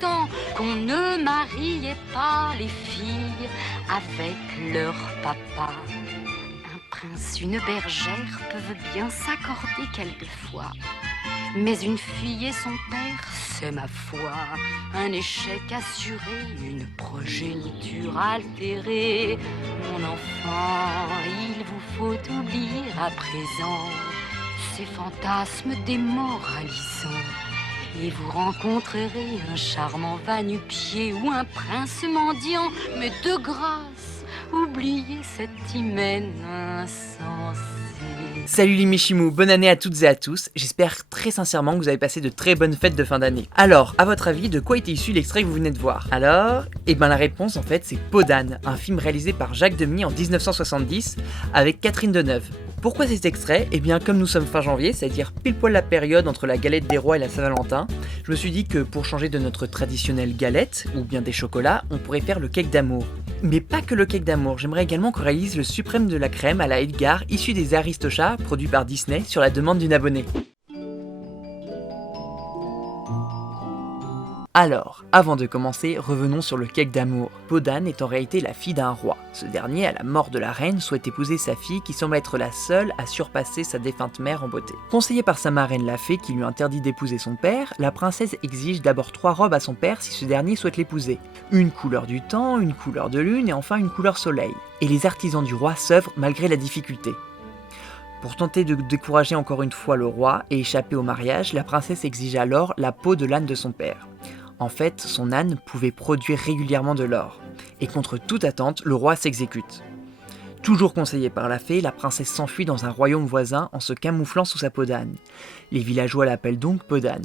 temps qu'on ne mariait pas les filles avec leur papa. Un prince, une bergère peuvent bien s'accorder quelquefois. Mais une fille et son père, c'est ma foi, un échec assuré, une progéniture altérée. Mon enfant, il vous faut oublier à présent ces fantasmes démoralisants. Et vous rencontrerez un charmant va-nu-pied ou un prince mendiant. Mais de grâce, oubliez cet hymen insensé. Salut les Michimous, bonne année à toutes et à tous, j'espère très sincèrement que vous avez passé de très bonnes fêtes de fin d'année. Alors, à votre avis, de quoi était issu l'extrait que vous venez de voir? Alors, la réponse en fait c'est Peau d'âne, un film réalisé par Jacques Demy en 1970 avec Catherine Deneuve. Pourquoi cet extrait? Eh bien comme nous sommes fin janvier, c'est-à-dire pile poil la période entre la galette des rois et la Saint-Valentin, je me suis dit que pour changer de notre traditionnelle galette, ou bien des chocolats, on pourrait faire le cake d'amour. Mais pas que le cake d'amour, j'aimerais également qu'on réalise le suprême de la crème à la Edgar, issu des Aristochats, produit par Disney, sur la demande d'une abonnée. Alors, avant de commencer, revenons sur le cake d'amour. Peau d'âne est en réalité la fille d'un roi. Ce dernier, à la mort de la reine, souhaite épouser sa fille qui semble être la seule à surpasser sa défunte mère en beauté. Conseillée par sa marraine la fée qui lui interdit d'épouser son père, la princesse exige d'abord 3 robes à son père si ce dernier souhaite l'épouser. Une couleur du temps, une couleur de lune et enfin une couleur soleil. Et les artisans du roi s'œuvrent malgré la difficulté. Pour tenter de décourager encore une fois le roi et échapper au mariage, la princesse exige alors la peau de l'âne de son père. En fait, son âne pouvait produire régulièrement de l'or. Et contre toute attente, le roi s'exécute. Toujours conseillée par la fée, la princesse s'enfuit dans un royaume voisin en se camouflant sous sa peau d'âne. Les villageois l'appellent donc Peau d'âne.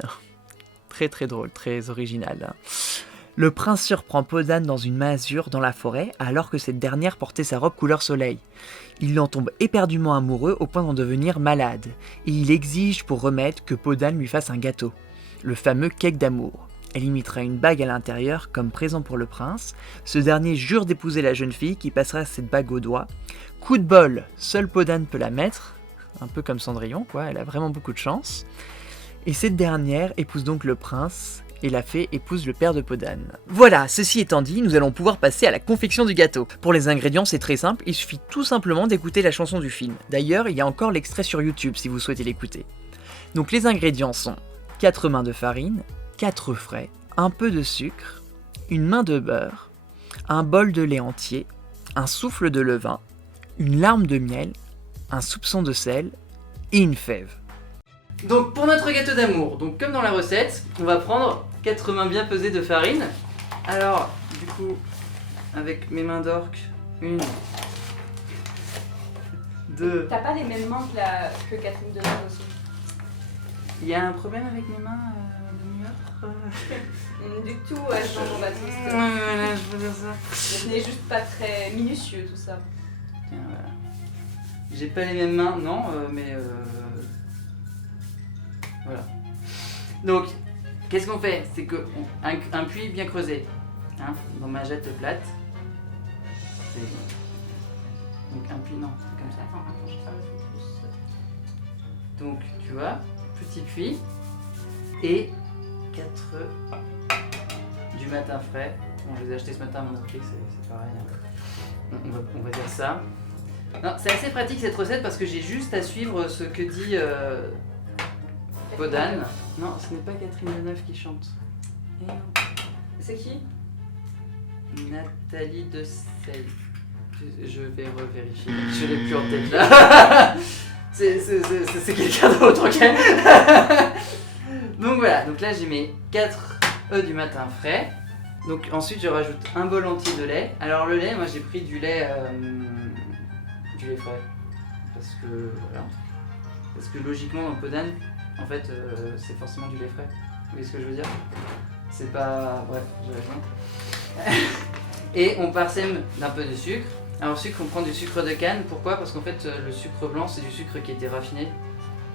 Très très drôle, très original. Le prince surprend Peau d'âne dans une masure dans la forêt alors que cette dernière portait sa robe couleur soleil. Il en tombe éperdument amoureux au point d'en devenir malade. Et il exige pour remède que Peau d'âne lui fasse un gâteau. Le fameux cake d'amour. Elle imitera une bague à l'intérieur comme présent pour le prince. Ce dernier jure d'épouser la jeune fille qui passera cette bague au doigt. Coup de bol, seule Peau d'âne peut la mettre. Un peu comme Cendrillon quoi, elle a vraiment beaucoup de chance. Et cette dernière épouse donc le prince. Et la fée épouse le père de Peau d'âne. Voilà, ceci étant dit, nous allons pouvoir passer à la confection du gâteau. Pour les ingrédients, c'est très simple, il suffit tout simplement d'écouter la chanson du film. D'ailleurs, il y a encore l'extrait sur YouTube si vous souhaitez l'écouter. Donc les ingrédients sont 4 mains de farine, 4 œufs frais, un peu de sucre, une main de beurre, un bol de lait entier, un souffle de levain, une larme de miel, un soupçon de sel et une fève. Donc pour notre gâteau d'amour, donc comme dans la recette, on va prendre 4 mains bien pesées de farine. Alors du coup, avec mes mains d'orque, 1, 2... T'as pas les mêmes mains que Catherine Deneuve aussi? Il y a un problème avec mes mains de New York Du tout, Jean-Baptiste. Voilà, je veux dire ça. Ce n'est juste pas très minutieux tout ça. Tiens, voilà. J'ai pas les mêmes mains, non, mais voilà. Donc, qu'est-ce qu'on fait? C'est que un puits bien creusé, hein, dans ma jette plate. Donc un puits, non, c'est comme ça. Attends, je vais faire le focus. Donc, tu vois, petit puits et 4 œufs du matin frais. Bon, je les ai achetés ce matin à mon prix, c'est pareil. Hein. On va dire ça. Non, c'est assez pratique cette recette parce que j'ai juste à suivre ce que dit Peau d'âne. Non, ce n'est pas Catherine Deneuve qui chante. Et non. C'est qui? Nathalie Dessay. Je vais revérifier. Je l'ai plus en tête là. C'est quelqu'un d'autre, ok. Donc voilà, donc là j'ai mes 4 œufs du matin frais. Donc ensuite je rajoute un bol entier de lait. Alors le lait, moi j'ai pris du lait frais. Parce que voilà. Parce que logiquement dans Peau d'âne, en fait c'est forcément du lait frais. Vous voyez ce que je veux dire? C'est pas... Bref, j'ai raison. Et on parsème d'un peu de sucre. Alors sucre, on prend du sucre de canne. Pourquoi? Parce qu'en fait le sucre blanc c'est du sucre qui a été raffiné.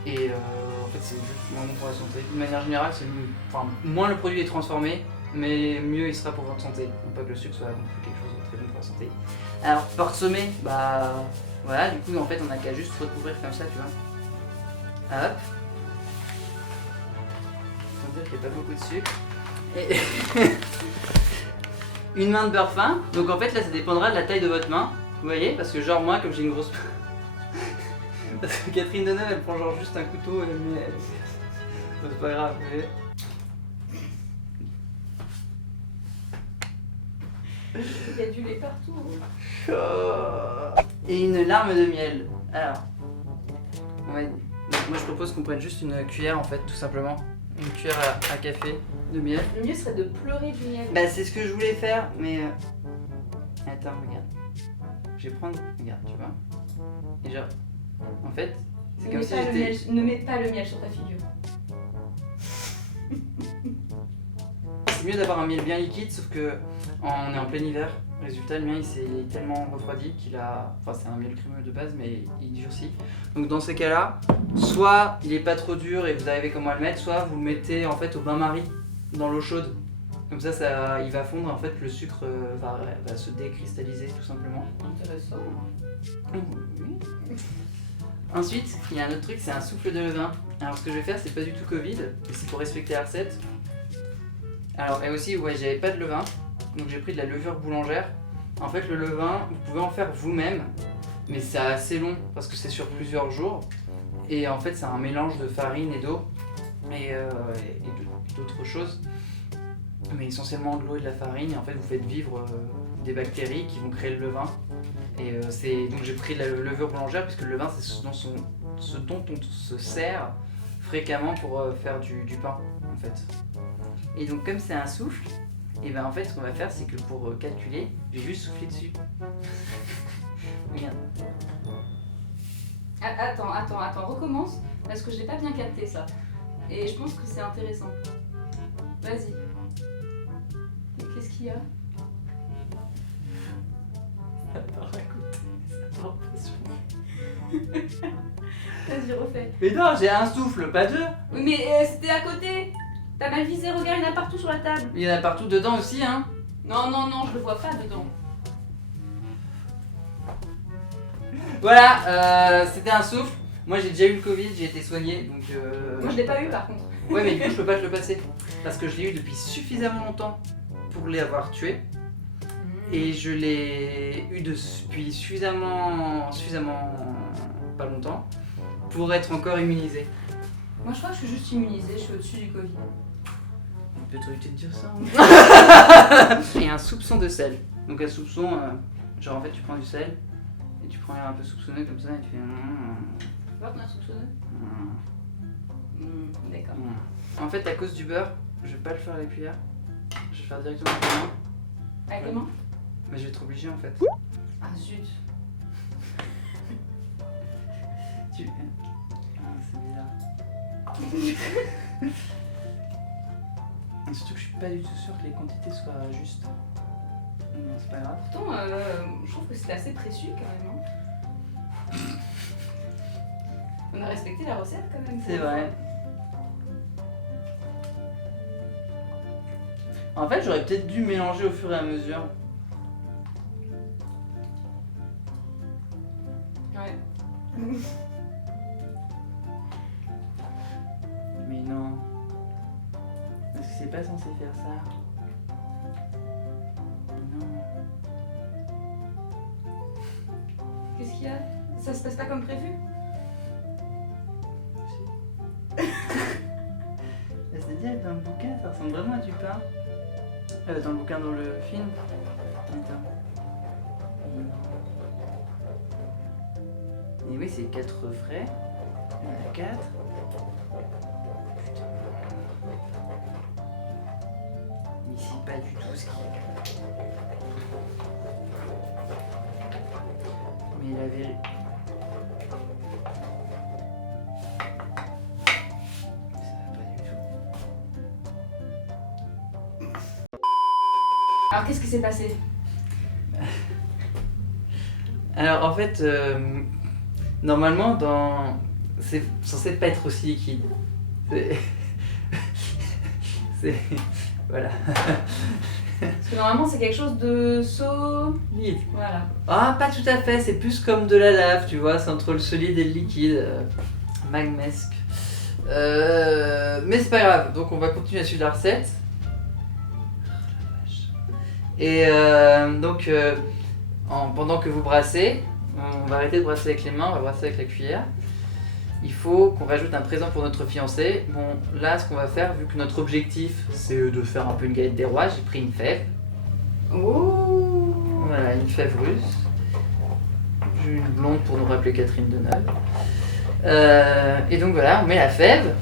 Et en fait c'est juste moins bon pour la santé. De manière générale, c'est moins le produit est transformé, mais mieux il sera pour votre santé. Non pas que le sucre soit quelque chose de très bon pour la santé. Alors parsemer, bah voilà, du coup en fait on n'a qu'à juste recouvrir comme ça, tu vois. Hop. On va dire qu'il n'y a pas beaucoup de sucre. Et une main de beurre fin. Donc en fait là ça dépendra de la taille de votre main. Vous voyez, parce que genre moi comme j'ai une grosse parce que Catherine Deneuve elle prend genre juste un couteau et elle met. Bon, c'est pas grave, vous voyez. Il y a du lait partout. Et une larme de miel. Alors, donc moi je propose qu'on prenne juste une cuillère en fait, tout simplement. Une cuillère à café de miel. Le mieux serait de pleurer du miel. Bah c'est ce que je voulais faire, mais... Attends, regarde. Je vais prendre... Regarde, tu vois. Et genre, en fait, c'est Ne comme mets si pas le j'étais... miel- Ne mets pas le miel sur ta figure. C'est mieux d'avoir un miel bien liquide, sauf que on est en plein hiver. Résultat, le mien il s'est tellement refroidi qu'il a... Enfin c'est un miel crémeux de base, mais il durcit. Donc dans ces cas-là, soit il est pas trop dur et vous arrivez comment à le mettre, soit vous le mettez en fait au bain-marie, dans l'eau chaude. Comme ça, il va fondre, en fait le sucre va se décristalliser tout simplement. Intéressant. Oui. Ensuite, il y a un autre truc, c'est un souffle de levain. Alors ce que je vais faire, c'est pas du tout Covid, et c'est pour respecter la recette. Alors, et aussi, ouais, j'avais pas de levain, donc j'ai pris de la levure boulangère. En fait, le levain, vous pouvez en faire vous-même, mais c'est assez long parce que c'est sur plusieurs jours. Et en fait, c'est un mélange de farine et d'eau et d'autres choses, mais essentiellement de l'eau et de la farine. Et en fait, vous faites vivre des bactéries qui vont créer le levain. Et donc j'ai pris de la levure boulangère puisque le levain, c'est ce dont on se sert fréquemment pour faire du pain, en fait. Et donc comme c'est un souffle, et ben en fait ce qu'on va faire c'est que pour calculer, je vais juste souffler dessus. Regarde. Attends, recommence parce que j'ai pas bien capté ça. Et je pense que c'est intéressant. Vas-y. Qu'est-ce qu'il y a? Ça part à côté, ça part pression. Vas-y, refais. Mais non, j'ai un souffle, pas deux. Oui, mais c'était à côté. T'as mal visé, regarde, il y en a partout sur la table. Il y en a partout dedans aussi, hein. Non, je le vois pas dedans. Voilà, c'était un souffle. Moi j'ai déjà eu le Covid, j'ai été soigné, donc... Moi, je l'ai pas eu par contre. Ouais, mais du coup je peux pas te le passer. Parce que je l'ai eu depuis suffisamment longtemps pour l'avoir tué. Et je l'ai eu depuis suffisamment pas longtemps pour être encore immunisé. Moi, je crois que je suis juste immunisée, je suis au-dessus du Covid. Une autorité de dire ça. Hein. Et un soupçon de sel. Donc un soupçon, genre en fait tu prends du sel et tu prends l'air un peu soupçonneux comme ça et tu fais... Tu vois qu'on a soupçonné? D'accord. En fait à cause du beurre, je vais pas le faire à la cuillère. Je vais le faire directement avec la main. Avec les mains? Mais je vais être obligé en fait. Ah zut. C'est bizarre. Surtout que je suis pas du tout sûr que les quantités soient justes. Non, c'est pas grave. Pourtant, je trouve que c'était assez précieux quand même. Hein. On a respecté la recette quand même. C'est vrai. En fait, j'aurais peut-être dû mélanger au fur et à mesure. Ouais. Mais non. Parce que c'est pas censé faire ça. Non. Qu'est-ce qu'il y a? Ça se passe pas comme prévu? C'est-à-dire dans le bouquin, ça ressemble vraiment à du pain. Dans le bouquin, dans le film. Attends. Et oui, c'est 4 frais. Il y en a 4. Ici, pas du tout ce qui est. Mais la vérité. Alors qu'est-ce qui s'est passé? Alors en fait, normalement, c'est censé pas être aussi liquide. C'est... Voilà. Parce que normalement c'est quelque chose de Liquide. Voilà. Ah, pas tout à fait, c'est plus comme de la lave, tu vois, c'est entre le solide et le liquide. Magnesque. Mais c'est pas grave, donc on va continuer à suivre la recette. Et donc, pendant que vous brassez, on va arrêter de brasser avec les mains, on va brasser avec la cuillère. Il faut qu'on rajoute un présent pour notre fiancé. Bon, là, ce qu'on va faire, vu que notre objectif, c'est de faire un peu une galette des rois, j'ai pris une fève. Oh. Voilà, une fève russe. J'ai une blonde pour nous rappeler Catherine Deneuve. Et donc voilà, on met la fève.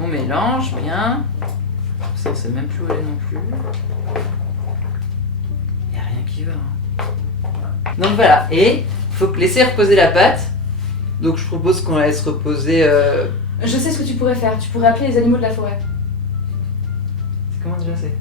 On mélange bien. Ça, on sait même plus où elle est non plus. Il n'y a rien qui va. Donc voilà, et il faut laisser reposer la pâte. Donc je propose qu'on la laisse reposer. Je sais ce que tu pourrais faire. Tu pourrais appeler les animaux de la forêt. Comment déjà c'est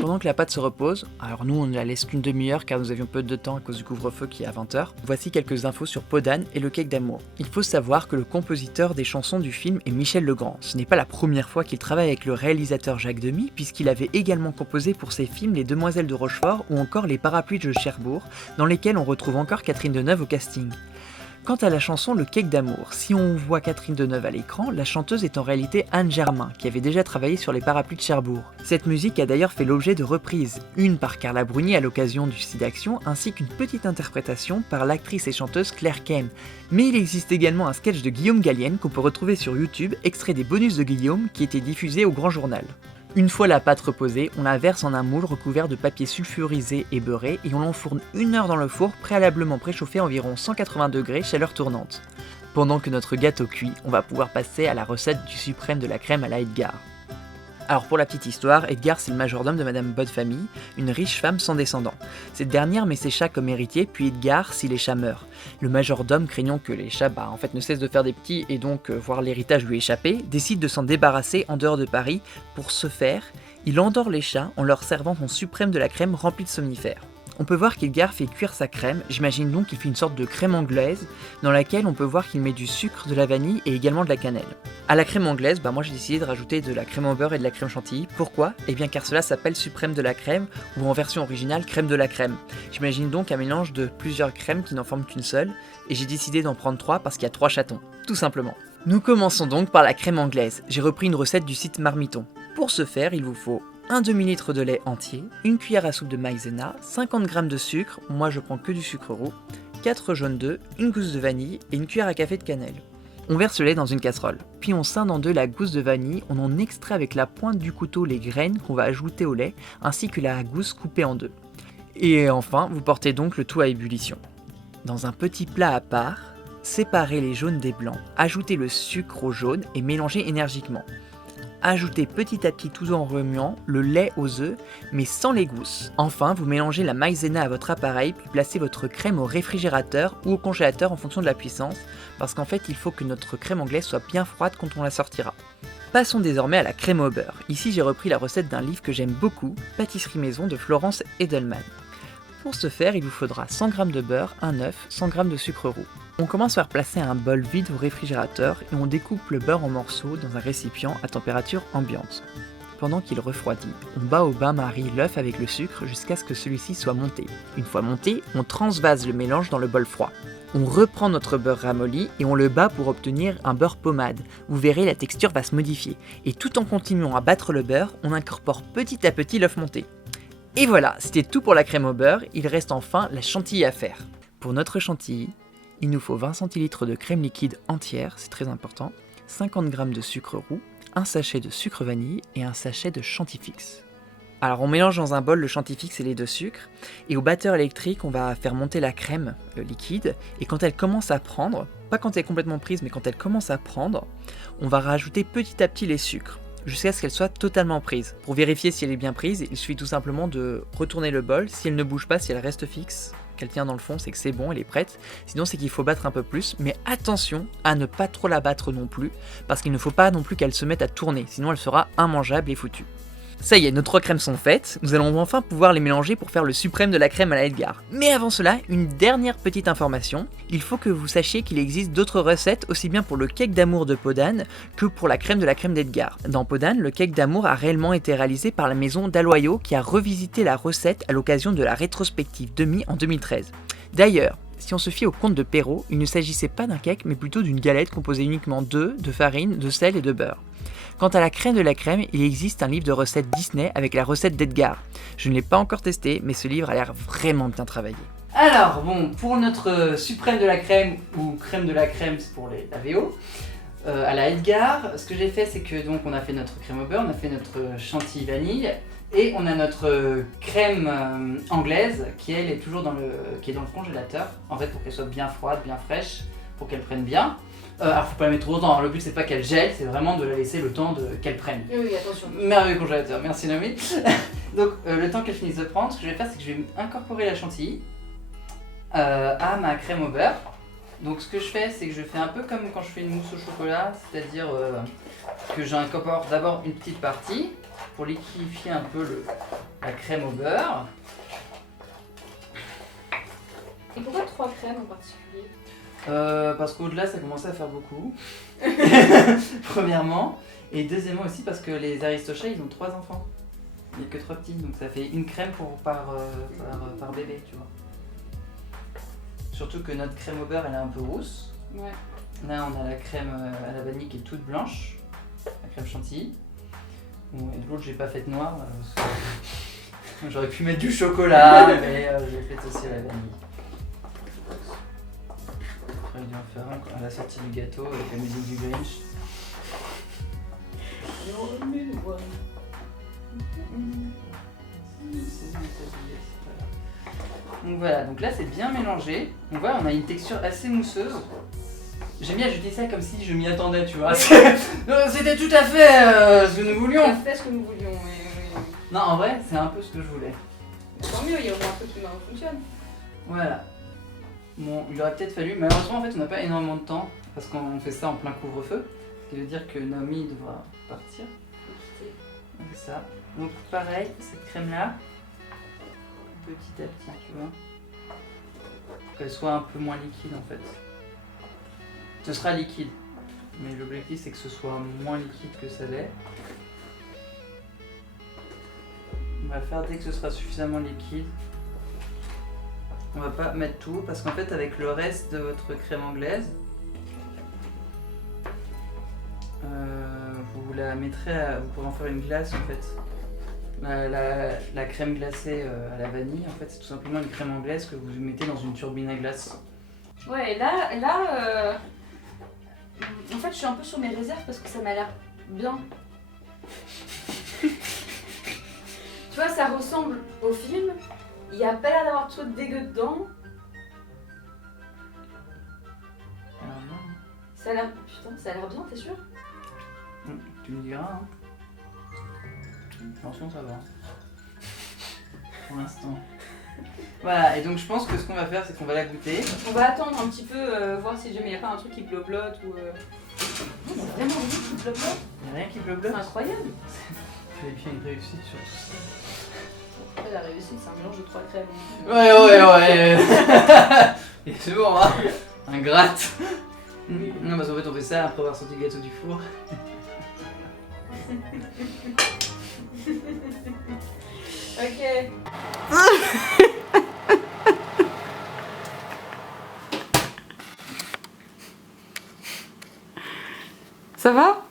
Pendant que la pâte se repose, alors nous on ne la laisse qu'une demi-heure car nous avions peu de temps à cause du couvre-feu qui est à 20h, voici quelques infos sur Podane et le cake d'amour. Il faut savoir que le compositeur des chansons du film est Michel Legrand. Ce n'est pas la première fois qu'il travaille avec le réalisateur Jacques Demy, puisqu'il avait également composé pour ses films Les Demoiselles de Rochefort ou encore Les Parapluies de Cherbourg, dans lesquels on retrouve encore Catherine Deneuve au casting. Quant à la chanson Le cake d'amour, si on voit Catherine Deneuve à l'écran, la chanteuse est en réalité Anne Germain, qui avait déjà travaillé sur Les Parapluies de Cherbourg. Cette musique a d'ailleurs fait l'objet de reprises, une par Carla Bruni à l'occasion du SIDAction, ainsi qu'une petite interprétation par l'actrice et chanteuse Claire Kane. Mais il existe également un sketch de Guillaume Gallienne qu'on peut retrouver sur YouTube, extrait des bonus de Guillaume, qui était diffusé au Grand Journal. Une fois la pâte reposée, on la verse en un moule recouvert de papier sulfurisé et beurré et on l'enfourne 1 heure dans le four préalablement préchauffé à environ 180 degrés chaleur tournante. Pendant que notre gâteau cuit, on va pouvoir passer à la recette du suprême de la crème à la Edgar. Alors pour la petite histoire, Edgar c'est le majordome de Madame Bonne-Famille, une riche femme sans descendants. Cette dernière met ses chats comme héritiers, puis Edgar si les chats meurent. Le majordome, craignant que les chats ne cessent de faire des petits et donc voir l'héritage lui échapper, décide de s'en débarrasser en dehors de Paris. Pour ce faire, il endort les chats en leur servant son suprême de la crème remplie de somnifères. On peut voir qu'Edgar fait cuire sa crème, j'imagine donc qu'il fait une sorte de crème anglaise, dans laquelle on peut voir qu'il met du sucre, de la vanille et également de la cannelle. À la crème anglaise, moi j'ai décidé de rajouter de la crème au beurre et de la crème chantilly. Pourquoi ? Eh bien car cela s'appelle suprême de la crème, ou en version originale crème de la crème. J'imagine donc un mélange de plusieurs crèmes qui n'en forment qu'une seule, et j'ai décidé d'en prendre 3 parce qu'il y a 3 chatons, tout simplement. Nous commençons donc par la crème anglaise, j'ai repris une recette du site Marmiton. Pour ce faire, il vous faut un demi-litre de lait entier, une cuillère à soupe de maïzena, 50 g de sucre, moi je prends que du sucre roux, 4 jaunes d'œufs, une gousse de vanille et une cuillère à café de cannelle. On verse le lait dans une casserole, puis on scinde en deux la gousse de vanille, on en extrait avec la pointe du couteau les graines qu'on va ajouter au lait, ainsi que la gousse coupée en deux. Et enfin, vous portez donc le tout à ébullition. Dans un petit plat à part, séparez les jaunes des blancs, ajoutez le sucre au jaune et mélangez énergiquement. Ajoutez petit à petit tout en remuant le lait aux œufs, mais sans les gousses. Enfin, vous mélangez la maïzena à votre appareil, puis placez votre crème au réfrigérateur ou au congélateur en fonction de la puissance, parce qu'en fait, il faut que notre crème anglaise soit bien froide quand on la sortira. Passons désormais à la crème au beurre. Ici, j'ai repris la recette d'un livre que j'aime beaucoup, Pâtisserie maison de Florence Edelman. Pour ce faire, il vous faudra 100 g de beurre, un œuf, 100 g de sucre roux. On commence par placer un bol vide au réfrigérateur et on découpe le beurre en morceaux dans un récipient à température ambiante. Pendant qu'il refroidit, on bat au bain-marie l'œuf avec le sucre jusqu'à ce que celui-ci soit monté. Une fois monté, on transvase le mélange dans le bol froid. On reprend notre beurre ramolli et on le bat pour obtenir un beurre pommade. Vous verrez, la texture va se modifier. Et tout en continuant à battre le beurre, on incorpore petit à petit l'œuf monté. Et voilà, c'était tout pour la crème au beurre, il reste enfin la chantilly à faire. Pour notre chantilly, il nous faut 20 centilitres de crème liquide entière, c'est très important, 50 g de sucre roux, un sachet de sucre vanille et un sachet de chantifix. Alors on mélange dans un bol le chantifix et les deux sucres, et au batteur électrique on va faire monter la crème liquide, et quand elle commence à prendre, pas quand elle est complètement prise, mais quand elle commence à prendre, on va rajouter petit à petit les sucres, jusqu'à ce qu'elle soit totalement prise. Pour vérifier si elle est bien prise, il suffit tout simplement de retourner le bol, si elle ne bouge pas, si elle reste fixe, qu'elle tient dans le fond, c'est que c'est bon, elle est prête. Sinon, c'est qu'il faut battre un peu plus, mais attention à ne pas trop la battre non plus, parce qu'il ne faut pas non plus qu'elle se mette à tourner, sinon elle sera immangeable et foutue. Ça y est, nos 3 crèmes sont faites, nous allons enfin pouvoir les mélanger pour faire le suprême de la crème à la Edgar. Mais avant cela, une dernière petite information, il faut que vous sachiez qu'il existe d'autres recettes aussi bien pour le cake d'amour de Podane que pour la crème d'Edgar. Dans Podane, le cake d'amour a réellement été réalisé par la maison Dalloyau qui a revisité la recette à l'occasion de la rétrospective Demy en 2013. D'ailleurs, Si on se fie au conte de Perrault, il ne s'agissait pas d'un cake mais plutôt d'une galette composée uniquement d'œufs, de farine, de sel et de beurre. Quant à la crème de la crème, il existe un livre de recettes Disney avec la recette d'Edgar. Je ne l'ai pas encore testé, mais ce livre a l'air vraiment bien travaillé. Alors bon, pour notre suprême de la crème ou crème de la crème, c'est pour la VO, à la Edgar, ce que j'ai fait c'est que donc on a fait notre crème au beurre, on a fait notre chantilly vanille et on a notre crème anglaise qui elle est toujours dans le congélateur, en fait pour qu'elle soit bien froide, bien fraîche, pour qu'elle prenne bien. Alors faut pas la mettre trop longtemps, le but c'est pas qu'elle gèle, c'est vraiment de la laisser le temps qu'elle prenne. Oui, attention. Merveilleux congélateur, merci Naomi. Donc le temps qu'elle finisse de prendre, ce que je vais faire c'est que je vais incorporer la chantilly à ma crème au beurre. Donc ce que je fais c'est que je fais un peu comme quand je fais une mousse au chocolat, c'est-à-dire que j'incorpore d'abord une petite partie pour liquifier un peu la crème au beurre. Et pourquoi 3 crèmes en particulier? Parce qu'au-delà ça commençait à faire beaucoup, premièrement, et deuxièmement aussi parce que les Aristochats ils ont 3 enfants, il n'y a que 3 petits, donc ça fait une crème par bébé, tu vois. Surtout que notre crème au beurre elle est un peu rousse. Ouais. Là on a la crème à la vanille qui est toute blanche, la crème chantilly. Bon, et de l'autre j'ai pas fait noire, j'aurais pu mettre du chocolat, mais j'ai fait aussi à la vanille. Après il doit en faire un à la sortie du gâteau avec la musique du Grinch. Donc voilà, donc là c'est bien mélangé. Donc voilà, on a une texture assez mousseuse. J'aime bien ajouter ça comme si je m'y attendais, tu vois. C'était tout à fait ce que nous voulions. On a fait ce que nous voulions, oui. Non, en vrai, c'est un peu ce que je voulais. Tant mieux, il y a au moins un truc qui fonctionne. Voilà. Bon, il aurait peut-être fallu. Malheureusement, en fait, on n'a pas énormément de temps parce qu'on fait ça en plein couvre-feu. Ce qui veut dire que Naomi devra partir. C'est ça. Donc, pareil, cette crème-là, petit à petit, tu vois. Pour qu'elle soit un peu moins liquide en fait. Ce sera liquide. Mais l'objectif, c'est que ce soit moins liquide que ça l'est. On va faire dès que ce sera suffisamment liquide. On va pas mettre tout parce qu'en fait avec le reste de votre crème anglaise, vous la mettrez, vous pourrez en faire une glace en fait. La crème glacée à la vanille, en fait c'est tout simplement une crème anglaise que vous mettez dans une turbine à glace. Ouais, et là en fait je suis un peu sur mes réserves parce que ça m'a l'air bien. Tu vois, ça ressemble au film. Il n'y a pas l'air d'avoir trop de dégueu dedans. Alors, non. Ça a l'air... Putain, ça a l'air bien, t'es sûr? Tu me diras, hein. Attention, ça va. Pour l'instant. Voilà, et donc je pense que ce qu'on va faire, c'est qu'on va la goûter. On va attendre un petit peu, voir si jamais il n'y a pas un truc qui bloblote ou... Oh, c'est vraiment rien qui bloblote. Il n'y a rien qui C'est bleu-bleu. incroyable. Tu as bien une réussite sur tout ça. Après, la réussite, c'est un mélange de 3 crèmes. Ouais. Et c'est bon, hein. Un gratte. Non, parce qu'en fait, on fait ça après avoir sorti le gâteau du four. Ok. Ça va?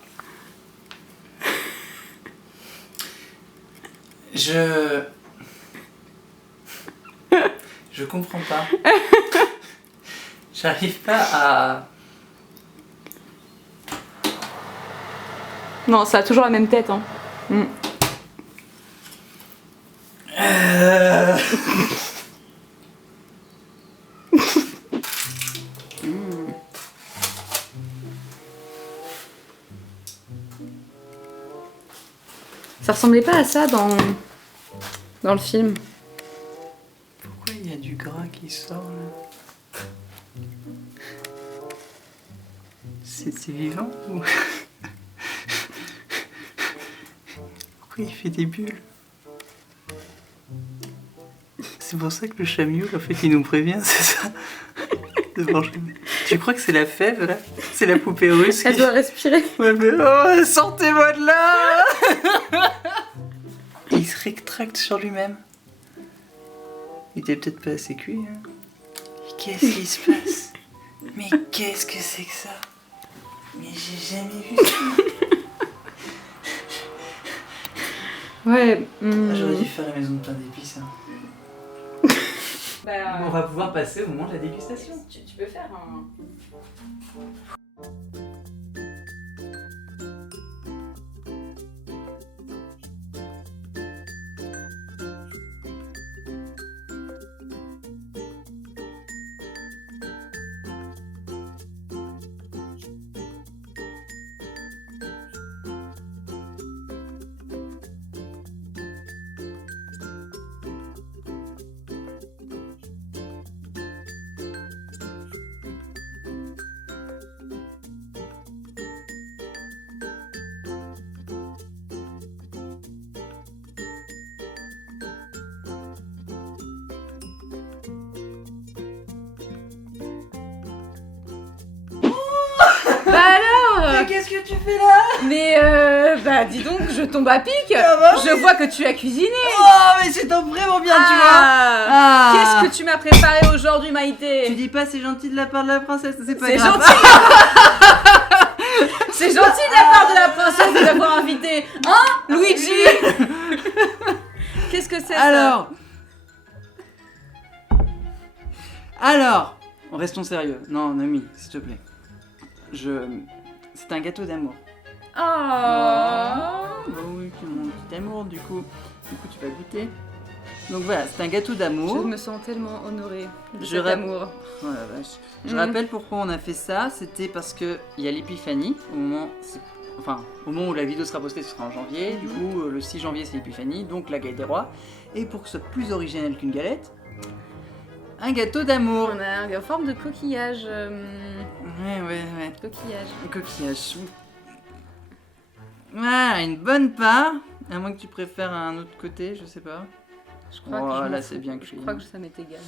Je comprends pas. J'arrive pas à... Non, ça a toujours la même tête, hein. Ça ressemblait pas à ça dans le film. Pourquoi il y a du gras qui sort là? C'est vivant ou... Pourquoi il fait des bulles? C'est pour ça que le chamioul, en fait, il nous prévient, c'est ça? De manger. Tu crois que c'est la fève là? C'est la poupée russe Elle doit respirer. Ouais, mais oh, sortez-moi de là! Il se rétracte sur lui-même. Il était peut-être pas assez cuit. Hein. qu'est-ce qui se passe? Mais qu'est-ce que c'est que ça? Mais j'ai jamais vu ça. Ouais. J'aurais dû faire la maison de pain d'épices. Hein. Bah, On va pouvoir passer au moment de la dégustation. tu peux faire un... Bah alors Mais qu'est-ce que tu fais là? Mais bah dis donc, je tombe à pic. va, Je vois que tu as cuisiné. Oh, mais c'est donc vraiment bien, tu vois. Ah. Qu'est-ce que tu m'as préparé aujourd'hui, Tu Maïté? dis pas c'est gentil de la part de la princesse, c'est pas C'est grave. gentil. C'est gentil de la part de la princesse de l'avoir invité. Hein, Luigi? Qu'est-ce que c'est ça? Alors, restons sérieux. Non, Naomi, s'il te plaît. C'est un gâteau d'amour. Oh. Bah oui, c'est mon petit amour, du coup tu vas goûter. Donc voilà, c'est un gâteau Je d'amour. me sens tellement honorée de Je cet rap- amour. Oh la vache. Je rappelle pourquoi on a fait ça, c'était parce que il y a l'épiphanie, au moment où la vidéo sera postée, ce sera en janvier, du coup le 6 janvier c'est l'épiphanie, donc la galette des rois. Et pour que ce soit plus originel qu'une galette, un gâteau d'amour. On a en forme de coquillage. Ouais. Coquillage. Un coquillage. Voilà, une bonne part. À moins que tu préfères un autre côté, je sais pas. Je crois Oh, que je m'en là, fous. c'est bien Je cuit. crois que ça m'est égal.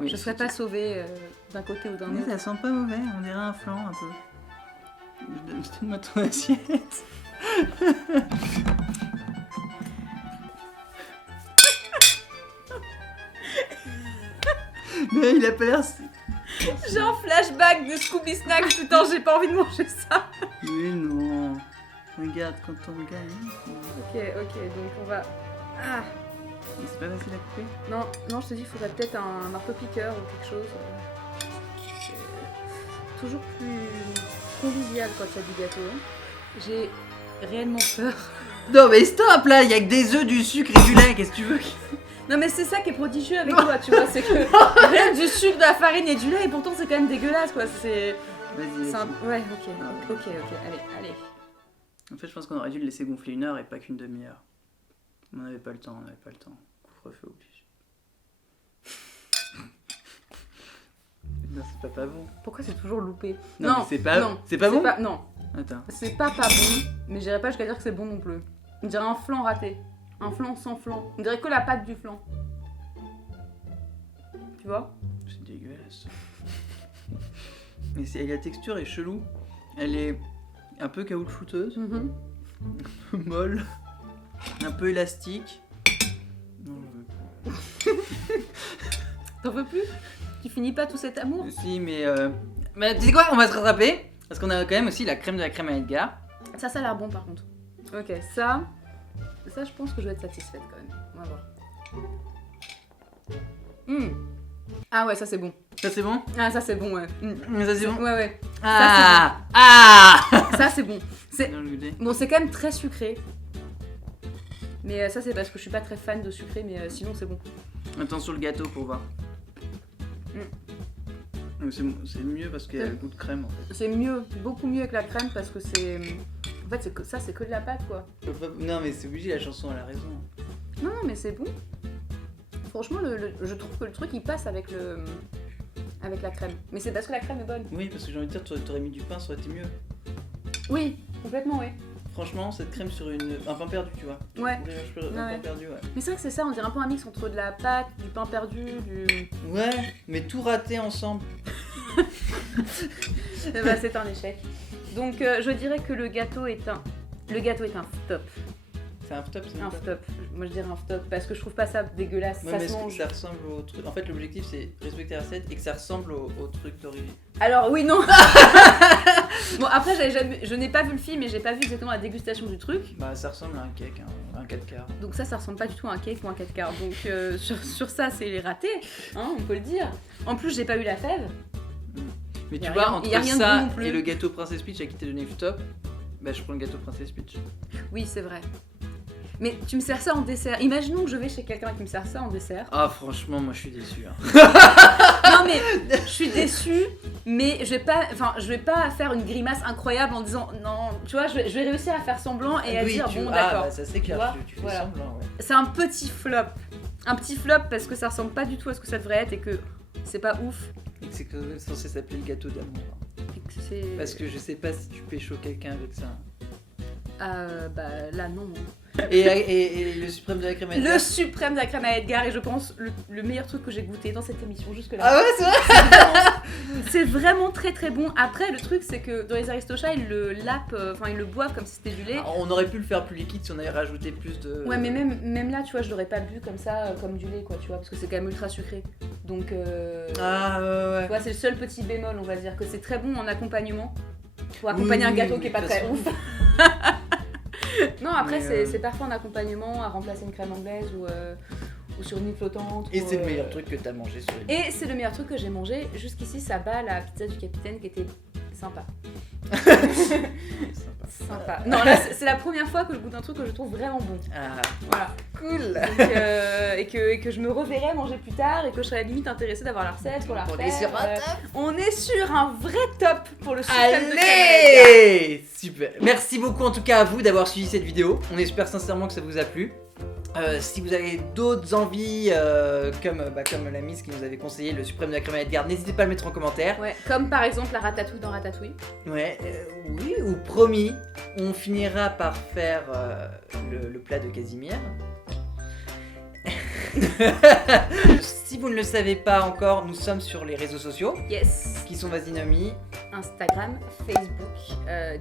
Oui, Je serais pas sauvée d'un côté ou d'un Mais autre. ça sent pas mauvais, on dirait un flan un peu. Donne-moi ton assiette. Mais il a pas l'air. J'ai un flashback de Scooby Snack. Putain, j'ai pas envie de manger ça. Mais non. Regarde quand on regarde. Ok, donc on va. Ah. C'est pas facile à couper. Non, je te dis, il faudrait peut-être un marteau-piqueur ou quelque chose. C'est toujours plus convivial quand il y a du gâteau. Hein. J'ai réellement peur. Non mais stop là, il y a que des œufs, du sucre et du lait, qu'est-ce que tu veux? Non mais c'est ça qui est prodigieux avec toi, tu vois, c'est que rien que du sucre, de la farine et du lait, et pourtant c'est quand même dégueulasse, quoi. C'est Vas-y. un... Ouais, ok, Ok. allez. En fait, je pense qu'on aurait dû le laisser gonfler 1 heure et pas qu'une demi-heure. On n'avait pas le temps, Couvre-feu oblige. Non, c'est pas bon. Pourquoi c'est toujours loupé? Non, mais c'est pas bon. Non, Attends. c'est pas bon, mais j'irais pas jusqu'à dire que c'est bon non plus. On dirait un flan raté. Un flan sans flan. On dirait que la pâte du flan. Tu vois? C'est dégueulasse. Mais la texture est chelou. Elle est un peu caoutchouteuse, Mhm. un peu molle, un peu élastique. Non, je veux T'en veux plus? Tu finis pas tout cet amour? pas. Si, mais tu sais quoi, on va se rattraper. Parce qu'on a quand même aussi la crème de la crème à Edgar. Ça a l'air bon par contre. Ok, ça je pense que je vais être satisfaite quand même. On va voir. Ah ouais, ça c'est bon. Ça c'est bon? Ah ça c'est bon, ouais. Ça c'est bon? Ouais. Ah! Ça c'est bon. Dans le goûter. Bon, c'est quand même très sucré. Mais ça c'est parce que je suis pas très fan de sucré, mais sinon c'est bon. Attends sur le gâteau pour voir. C'est mieux parce qu'il y a le goût de crème en fait. C'est mieux, beaucoup mieux avec la crème parce que c'est... En fait, c'est que de la pâte quoi. Non mais c'est obligé, la chanson elle a raison. Non, mais c'est bon. Franchement, je trouve que le truc il passe avec la crème. Mais c'est parce que la crème est bonne. Oui, parce que j'ai envie de dire, t'aurais mis du pain, ça aurait été mieux. Oui, complètement, oui. Franchement, cette crème sur un pain perdu, tu vois. Ouais. Un Ouais. pain perdu, ouais. Mais c'est vrai que c'est ça, on dirait un peu un mix entre de la pâte, du pain perdu, du... Ouais, mais tout raté ensemble. Bah, c'est un échec. Donc je dirais que le gâteau est un top. C'est un top, c'est Un flop. Moi je dirais un flop parce que je trouve pas ça dégueulasse. Ouais, Ça mais se est-ce que mange. ça ressemble au truc. En fait, l'objectif c'est respecter la recette et que ça ressemble au truc d'origine. Alors oui, non. Bon après je n'ai pas vu le film et j'ai pas vu exactement la dégustation du truc. Bah, ça ressemble à un cake, un 4 quarts. Donc ça ressemble pas du tout à un cake ou un 4 quarts. Donc sur ça c'est raté, hein, on peut le dire. En plus j'ai pas eu la fève. Mais Y tu a vois, rien- entre y a rien de ça bon non plus. et le gâteau Princess Peach à qui t'ai donné top, bah je prends le gâteau Princess Peach. Oui c'est vrai. Mais tu me sers ça en dessert. Imaginons que je vais chez quelqu'un qui me sert ça en dessert. Ah franchement, moi je suis déçu. Hein. Non mais je suis déçue, mais je vais pas faire une grimace incroyable en disant non, tu vois, je vais réussir à faire semblant et à Oui, dire tu- bon ah, d'accord. bah, ça c'est clair, vois, tu fais voilà. semblant, ouais. C'est un petit flop. Un petit flop parce que ça ressemble pas du tout à ce que ça devrait être et que c'est pas ouf. Et que c'est quand même censé s'appeler le gâteau d'amour. Hein. Et que c'est... Parce que je sais pas si tu pécho quelqu'un avec ça. Bah là non. Et le suprême de la crème à Le Edgar. suprême de la crème à Edgar et je pense le meilleur truc que j'ai goûté dans cette émission jusque-là. Ah ouais, c'est vrai. C'est vraiment très très bon. Après le truc c'est que dans les Aristochats ils le lapent, enfin ils le boivent comme si c'était du lait. Ah, on aurait pu le faire plus liquide si on avait rajouté plus de... Ouais mais même là tu vois je l'aurais pas bu comme ça comme du lait quoi tu vois parce que c'est quand même ultra sucré. Donc Ah ouais, tu vois c'est le seul petit bémol on va dire que c'est très bon en accompagnement. Pour accompagner un gâteau qui est pas de très toute ouf. façon. Non après Mais, c'est parfait en accompagnement à remplacer une crème anglaise ou sur une île flottante. Et ou, c'est le meilleur truc que t'as mangé sur une... Et c'est le meilleur truc que j'ai mangé. Jusqu'ici, ça bat la pizza du capitaine qui était sympa. Sympa. Non, là, c'est la première fois que je goûte un truc que je trouve vraiment bon. Ah, Voilà. cool. Donc, et que je me reverrai manger plus tard et que je serais limite intéressée d'avoir la recette pour la On refaire. est sur un top. On est sur un vrai top pour le suprême de crème Allez, super. Merci beaucoup en tout cas à vous d'avoir suivi cette vidéo. On espère sincèrement que ça vous a plu. Si vous avez d'autres envies, comme la Miss qui nous avait conseillé le suprême de la crème à Edgar, n'hésitez pas à le mettre en commentaire. Ouais, comme par exemple la ratatouille dans Ratatouille. Ouais, oui, ou promis, on finira par faire le plat de Casimir. Si vous ne le savez pas encore, nous sommes sur les réseaux sociaux, Yes. qui sont Vasinomi. Instagram, Facebook,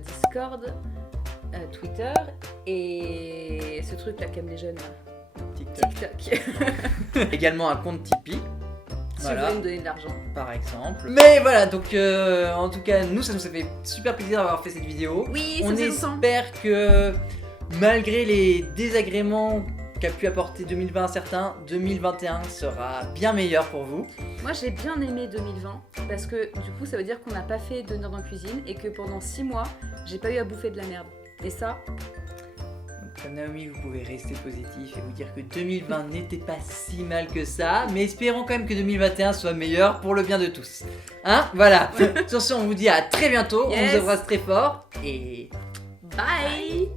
Discord, Twitter et ce truc là qu'aiment les jeunes là. TikTok. Également un compte Tipeee. Si vous voulez me donner de l'argent. Par exemple. Mais voilà, donc en tout cas, nous, ça nous a fait super plaisir d'avoir fait cette vidéo. Oui, ça On faisait longtemps. espère que malgré les désagréments qu'a pu apporter 2020 à certains, 2021 sera bien meilleur pour vous. Moi j'ai bien aimé 2020 parce que du coup ça veut dire qu'on n'a pas fait de Nord en cuisine et que pendant 6 mois j'ai pas eu à bouffer de la merde. Et ça, Donc, comme Naomi, vous pouvez rester positif et vous dire que 2020 n'était pas si mal que ça, mais espérons quand même que 2021 soit meilleur pour le bien de tous. Hein? Voilà. Sur ce, on vous dit à très bientôt, Yes. on vous embrasse très fort et... bye.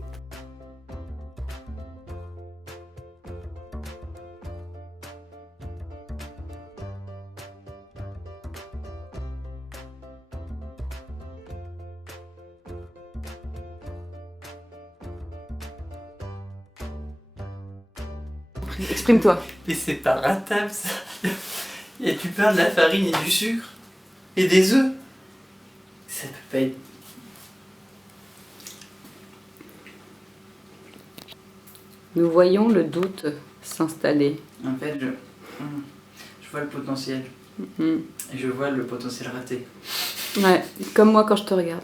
Exprime-toi. Mais c'est pas ratable ça. Et tu perds de la farine et du sucre. Et des œufs. Ça peut pas être... Nous voyons le doute s'installer. En fait, je vois le potentiel. Mhm. Et je vois le potentiel raté. Ouais, comme moi quand je te regarde.